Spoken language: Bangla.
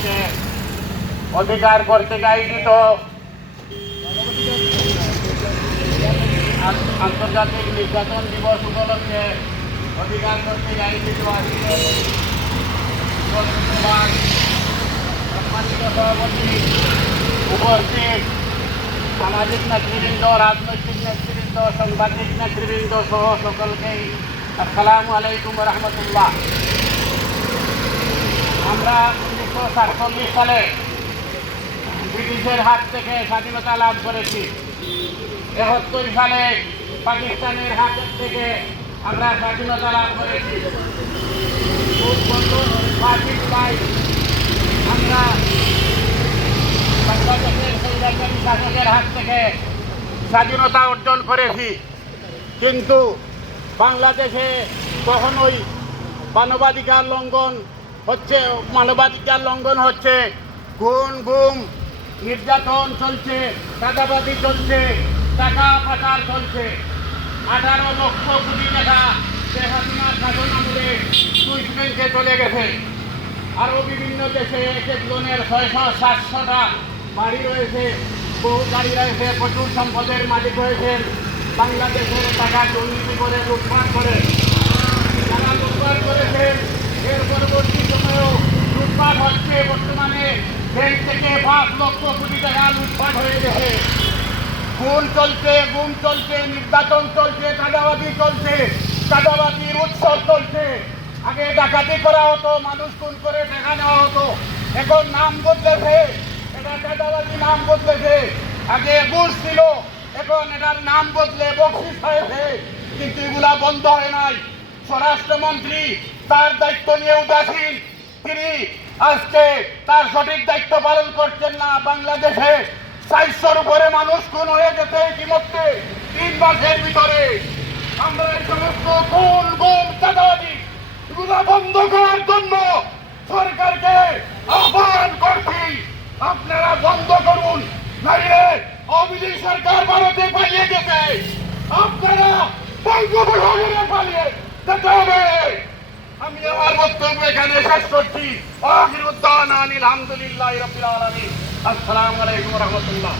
উপলক্ষে অধিকার কর্তৃক আয়োজিত আন্তর্জাতিক নির্যাতন দিবস উপলক্ষে অধিকার কর্তৃক আয়োজিত আজকে সম্মানিত সভাপতি উপস্থিত সামাজিক নেতৃবৃন্দ, রাজনৈতিক নেতৃবৃন্দ, সাংবাদিক নেতৃবৃন্দ সহ সকলকেই আসসালামু আলাইকুম রহমতুল্লাহ। আমরা 1947 সালে ব্রিটিশের হাত থেকে স্বাধীনতা লাভ করেছি। 71 সালে পাকিস্তানের হাত থেকে আমরা স্বাধীনতা লাভ করেছি। আমরা বাংলাদেশের স্বৈরাচারী শাসকের হাত থেকে স্বাধীনতা অর্জন করেছি, কিন্তু বাংলাদেশে কখনোই মানবাধিকার লঙ্ঘন হচ্ছে, খুন গুম নির্যাতন চলছে, চাঁদাবাজি চলছে, টাকা পাচার চলছে। 18 লক্ষ কোটি টাকা শেখ হাসিনার শাসন আমলে সুইস ব্যাংকে চলে গেছে। আরও বিভিন্ন দেশে এক একজনের 600-700টা বাড়ি রয়েছে, বহু গাড়ি রয়েছে, প্রচুর সম্পদের মালিক রয়েছেন। বাংলাদেশের টাকা দুর্নীতি করে লুটপাট করে যারা লুটপাট করেছেন, এর পরবর্তী সময়েও লুটপাট হচ্ছে। বর্তমানে ব্যাংক থেকে 5 লক্ষ কোটি টাকা লুটপাট হয়ে গেছে। খুন চলছে, গুম চলছে, নির্যাতন চলছে, চাঁদাবাজি চলছে, চাঁদাবাজির উৎসব চলছে। আগে ডাকাতি করা হতো, মানুষ খুন করে টাকা নেওয়া হতো, এখন নাম বদলেছে, এটা চাঁদাবাজি নাম বদলেছে। আগে ঘুষ ছিল, এখন এটার নাম বদলে বকশিস হয়েছে, কিন্তু এগুলা বন্ধ হয় নাই। স্বরাষ্ট্রমন্ত্রী তার দায়িত্ব নিয়ে উদাসীন, তিনি আজকে তার সঠিক দায়িত্ব পালন করছেন না। বাংলাদেশে 400-র উপরে মানুষ খুন হয়ে গেছে ইতিমধ্যে 3 মাসের ভিতরে। আমরা এই সমস্ত খুন গুম চাঁদাবাজি এগুলা বন্ধ করার জন্য সরকারকে আহ্বান করছি, আপনারা বন্ধ করুন, নাইলে আওয়ামী লীগ সরকার ভারতে পালিয়ে গেছে, আপনারা বঙ্গোপসাগরে পালিয়ে যেতে হবে। আমি আমার বক্তব্য এখানে শেষ করছি। আখিরুদ্দাওয়ানা আলহামদুলিল্লাহি রাব্বিল আলামিন। আসসালামু আলাইকুম ওয়া রাহমাতুল্লাহ।